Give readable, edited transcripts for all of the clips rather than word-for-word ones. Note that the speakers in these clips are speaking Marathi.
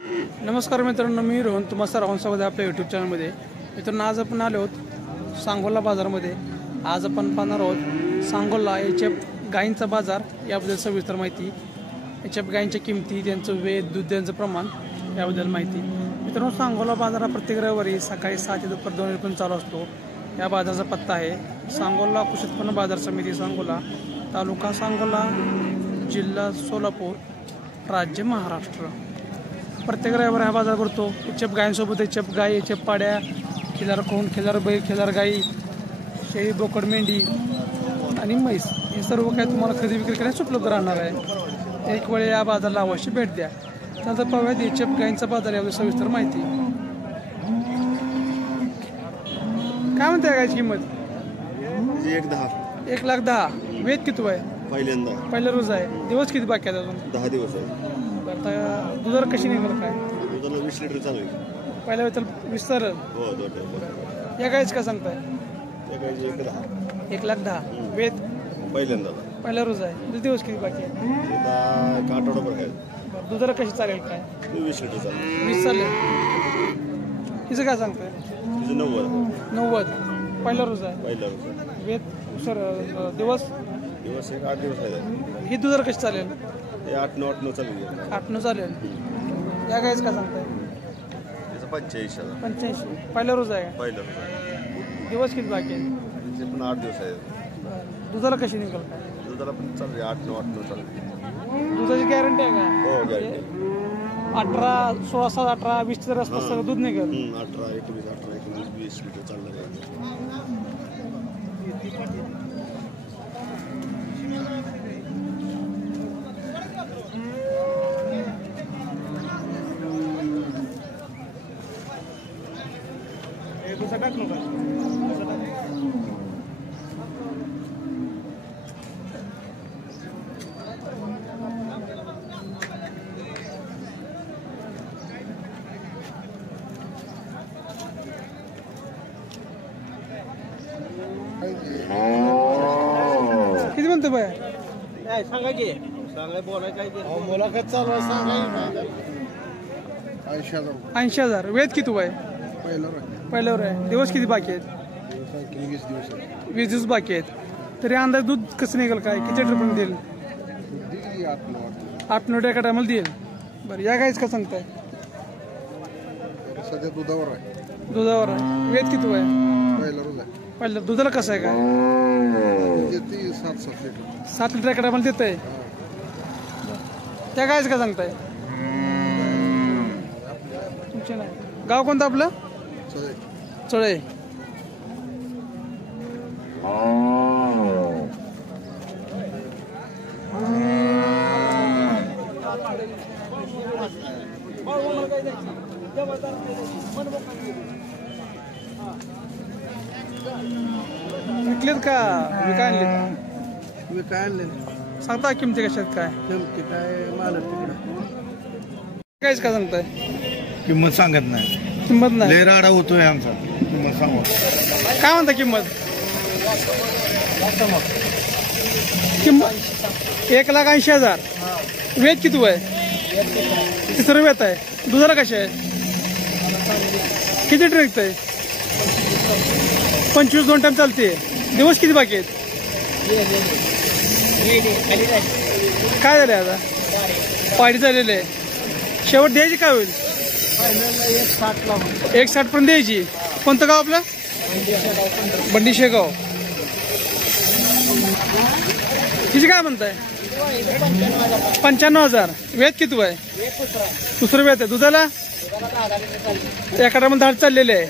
नमस्कार मित्रांनो, मी रोहन तुम्हा सर्वांसोबत आपल्या यूट्यूब चॅनलमध्ये. मित्रांनो, आज आपण आलो आहोत सांगोला बाजारामध्ये. आज आपण पाहणार आहोत सांगोला HF गायींचा बाजार याबद्दल सविस्तर माहिती, HF गायींच्या किमती, त्यांचं वेद, दूध, त्यांचं प्रमाण याबद्दल माहिती. मित्रांनो, सांगोला बाजार हा प्रत्येक रविवारी सकाळी 7 ते दुपार 2 पर्यंत चालू असतो. या बाजाराचा पत्ता आहे सांगोला कृषी उत्पन्न बाजार समिती सांगोला, तालुका सांगोला, जिल्हा सोलापूर, राज्य महाराष्ट्र. प्रत्येक रविवारी हा बाजार भरतो. HF गायींसोबत HF गाई, HF पाड्या, खिलार कोण, खिलार बैल, खिलार गाई, शेळी, बोकड, मेंढी आणि म्हैस हे सर्व काही तुम्हाला खरेदी विक्री करण्यास उपलब्ध राहणार आहे. एक वेळ या बाजाराला अवश्य भेट द्या. त्यानंतर पाहूयात HF गायींचा बाजार याबद्दल सविस्तर माहिती. काय म्हणते या गायची किंमत? 1,10,000. वेद किती आहे? पहिला रोज आहे. दिवस किती बाकी आहेत? अजून 10 दिवस आहे. आता दुधाला कशी निघाल काय? दुधाला 20 लिटर चालू आहे. पहिल्या वेळेला विस्तार हो, दोन. या गायच काय सांगताय? त्या गायची 1,10,000. वेद पहिला रोज आहे. दिवस किती बाकी आहे? आता आठवडाभर आहे. दुधाला कशी चालेल काय? 20 लिटर चालेल. 20 चालेल. हिचं काय सांगताय? तिचं 90. पहिला रोज आहे. पहिला रोज. वेद सर दिवस एक 8 दिवस आहे. ही दुधाला कशी चालेल? हे 8-9 चालू आहे. 8 चालेल. या गायच काय सांगताय? त्याचं 85,000. 85. पहिला रोज आहे. पहिला रोज. दिवस किती बाकी आहे? ते पण 8 दिवस आहे. दुधाला कशी निघाल काय? दुधाला पण चालू आहे. 8-9 चालू आहे. दुधाची गॅरंटी आहे का? हो, गॅरंटी. 18, 16, 17, 18, 20 आसपास सगळं दूध निघेल. 18, 21, 20 लिटर चालणार आहे. किती म्हणतो बाय? सांगा की सांगाय बोलाय काय मुलाखत चालू आहे. सांगा 80,000. वेद किती आहे? पहिल्यावर आहे. दिवस किती बाकी आहेत? 20 दिवस बाकी आहेत. तरी अंदाज दूध कसं निघेल काय? किती लिटर देईल? 8-9 एका टायमाला देईल. बरं, या गायच का सांगताय? सध्या दुधावर आहे. वेद किती आहे? पहिल्या दुधाला कसं आहे काय? 7 लिटर एका टायमाला देत आहे. त्या गायच का सांगताय? तुमचे नाही. गाव कोणतं आपलं? चळे. विकलेत का विकाय आणले? सांगता किमती कशात काय? किमती काय मालक तिकडं कायच का सांगताय? किंमत सांगत नाही. किंमत नाही. लय राडा होतोय आमचा. किंमत सांगू. काय म्हणता किंमत? 1,80,000. वेद किती आहे? तिसरं वेत आहे. दुधाला कशी आहे? किती लिटर निघतंय? 25 2 टाइम चालते. दिवस किती बाकी आहेत? काय झाले आता? पाडी झालेले आहे. शेवट द्यायची काय होईल? 1,60 पर्यंत द्यायची. कोणतं गाव आपलं? बंडी शेगाव. तिची काय म्हणताय? 95,000. वेद किती आहे? दुसरं वेत आहे. दुधाला एका टायमाला 10 चाललेले आहे.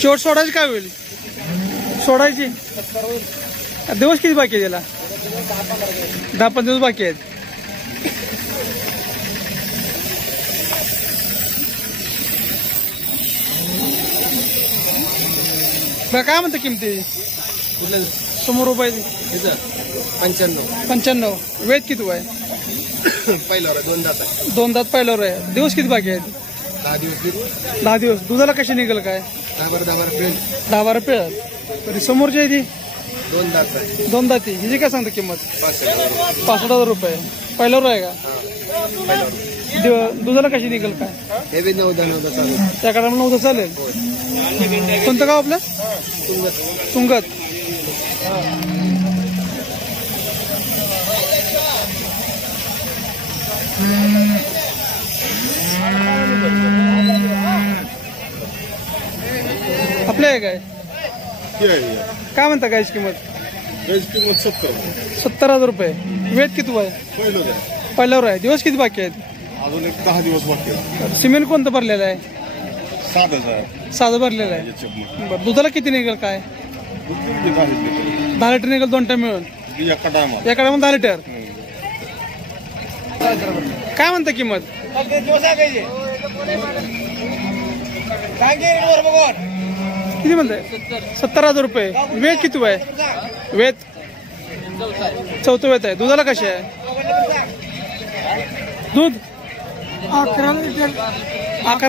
शेवट सोडायची काय होईल? सोडायची. दिवस किती बाकी आहे त्याला? 10-15 दिवस बाकी आहेत. काय म्हणते किमती? 100 रुपये. 95. वेद किती आहे? पहिल्यावर 2 दात आहे. 2 दात पहिल्यावर आहे. दिवस किती बाकी आहेत? 10 दिवस. दुधाला कशी निघेल काय? 10-12 पिळत. तरी समोरची आहे ती 2 दात आहे. 2 दाती. हिची काय सांगता किंमत? 65,000 रुपये. पहिल्यावर आहे का? दुधाला कशी निघेल काय? हे बी 9 चालू. त्याकडे 9 चालेल. कोणतं गाव आपलं? तुंगत. आपल्या आहे काय? काय म्हणता गायची किंमत? याची किंमत 70,000 रुपये. वेद किती आहे? पहिल्यावर आहे. दिवस किती बाकी आहेत? अजून एक 10 दिवस बाकी आहे. सिमेंट कोणतं भरलेलं आहे? 7,000 साधं भरलेलं आहे. बरं, दुधाला किती निघेल काय? 10 लिटर निघेल 2 टाइम मिळून. एका टायमाला एका टायमाला 10 लिटर. काय म्हणता किंमत? किती म्हणताय? 70,000 रुपये. वेद किती आहे? वेद 4थं वेत आहे. दुधाला कशी आहे? दूध 11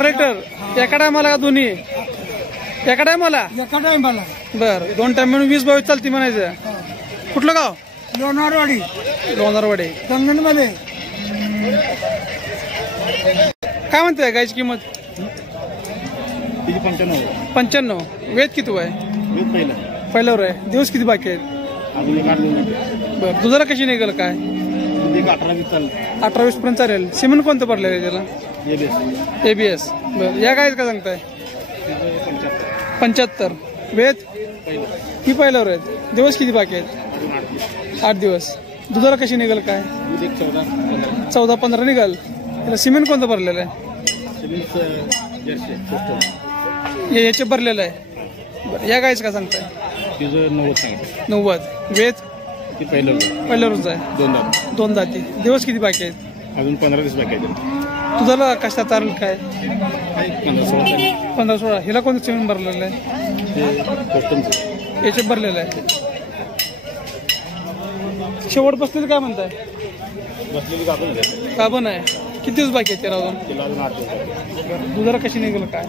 लिटर. एका टायमाला का दोन्ही? एका टायमाला. बर, 2 टाइम मिळून 20-22 चालती म्हणायचं. कुठलं गाव? लोणारवाडी. कंगणमध्ये काय म्हणते गायची किंमत? 95. वेद किती आहे? पहिल्यावर आहे. दिवस किती बाकी आहेत? बरं, दुधाला कशी निघेल काय? 18-20 पर्यंत चालेल. सिमेंट कोणतं भरलेलं आहे त्याला? ABS. बरं, या गायच का सांगताय? 75. वेद ही पहिल्यावर आहेत. दिवस किती बाकी आहेत? 8 दिवस. दुधाला कशी निघेल काय? 14-15 निघाल. त्याला सिमेंट कोणतं भरलेलं आहे? याचे भरलेलं आहे. बरं, या गायच का सांगताय? 90. वेद पहिल्यावरच आहे. 2 दाती. दिवस किती बाकी आहेत? अजून 15 दिवस बाकी आहेत. दुधाला कशात तारेल काय? 15-16. हिला कोणतं सिमेंट भरलेलं आहे? याचे भरलेलं आहे. शेवट बसलेलं काय म्हणताय? गाभण आहे. किती दिवस बाकी आहेत त्याला अजून? दुधाला कशी निघेल काय?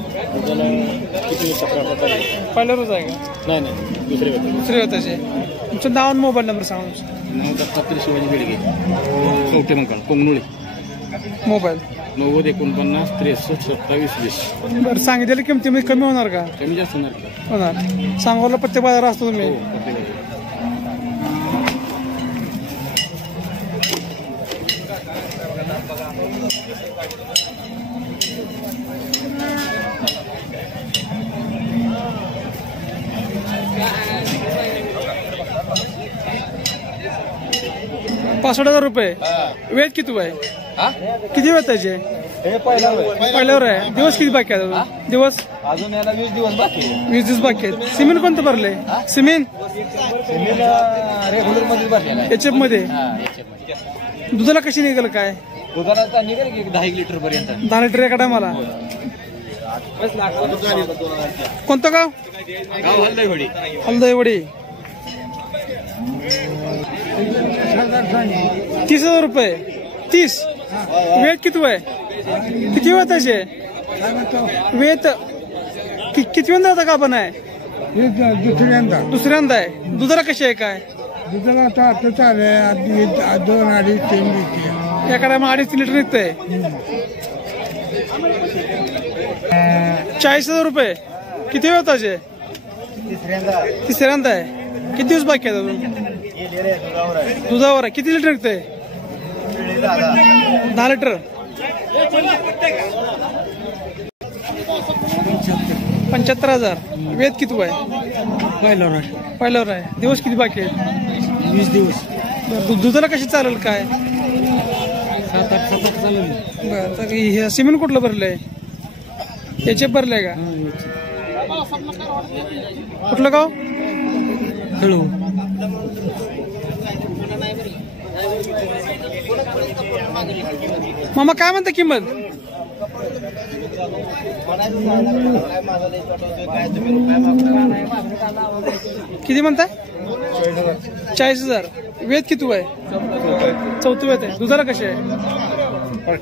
पहिल्यावरच आहे का? नाही दुसरे होताचे. तुमचं नाव आणि मोबाईल नंबर सांगा. शिवाजी बेडगे चौथे मंगळ कोंगनुळी. मोबाईल 90-49-63-27-20. बरं, सांगितलेल्या किमतीमध्ये कमी होणार का? कमी जास्त होणार. सांगोला प्रत्येक बाजार असतो तुम्ही? ₹65,000. वेट किती आहे? किती वेळ त्याचे? पहिल्यावर आहे. दिवस किती बाकी आहेत? दिवस अजून याला 20 दिवस बाकी आहे. 20 दिवस बाकी आहेत. सिमेंट कोणतं भरले? सिमेंट रेग्युलर मध्ये भरलेला आहे. एचएफ मध्ये. दुधाला कशी निघेल काय? दुधाला निघेल की 10 लिटर पर्यंत. 10 लिटर एका टायमाला. कोणतं गाव? हलदईवाडी. 30,000. 30. वेट किती आहे? किती वेळ त्याचे? वेत किती वेळ आता का पण आहे? दुसऱ्यांदा आहे. दुधाला कशी आहे काय? दुधाला आता चालू आहे 2-2.5-3 लिटर. एका टायमा 2.5 लिटर निघतंय. 40,000. किती वेळ त्याचे? तिसऱ्यांदा आहे. किती दिवस बाकी आहेत अजून? दुधावर आहे. किती लिटर निघतंय? 10 लिटर. 75,000. वेद किती आहे? पहिल्यावर आहे. दिवस किती बाकी आहेत? 20 दिवस. दुधाला कशी चालेल काय? 7-8 चालेल. बरं, तर हे सिमेंट कुठलं भरलंय? याचे भरलंय का? कुठलं गाव? मामा काय म्हणता किंमत? किती म्हणताय? 40,000. वेद किती आहे? 4थं वेत आहे. दुधाला कशी आहे? बरं,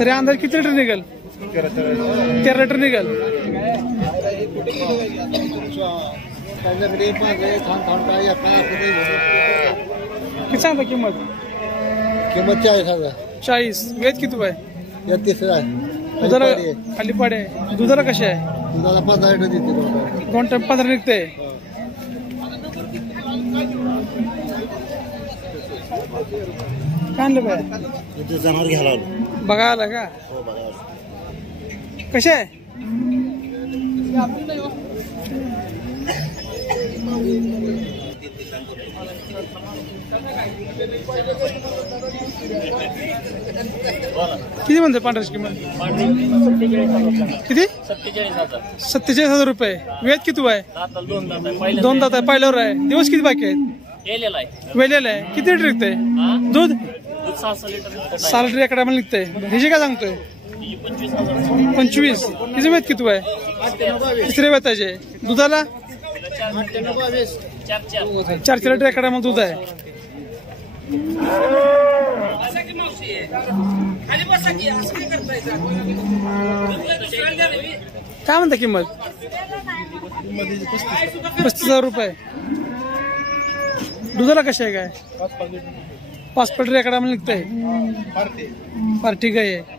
तरी अंदाज किती लिटर निघेल? 13 लिटर निघेल. किती सांगता किंमत? किंमत 40,000. 40. वेद किती आहे? या तिसरा दुधाला खाली पाडे. दुधाला कसे आहे? दुधाला 15 लिटर देते. 2 टाइम 15 निघते. काय आणलं काय जनावर घ्यायला आलो. बघायला का? कसे आहे? किती म्हणते पांढऱ्याची किंमत? किती? 47,000 रुपये. वेद किती आहे? 2 दात आहे. पहिल्यावर आहे. दिवस किती बाकी आहेत? वेलेला आहे. किती लिटर निघतंय दूध? 6 लिटर एकडा मला निघतंय. ह्याची काय सांगतोय? 25. तिचं वेद किती आहे? तिसऱ्या वेताचे. दुधाला 4 लिटर एकडा मला दूध आहे. काय म्हणता किंमत? 35,000 रुपये. दुधाला कशी आहे? काय 5 लिटर एकडा मला निघतंय. पार्टी गाय आहे.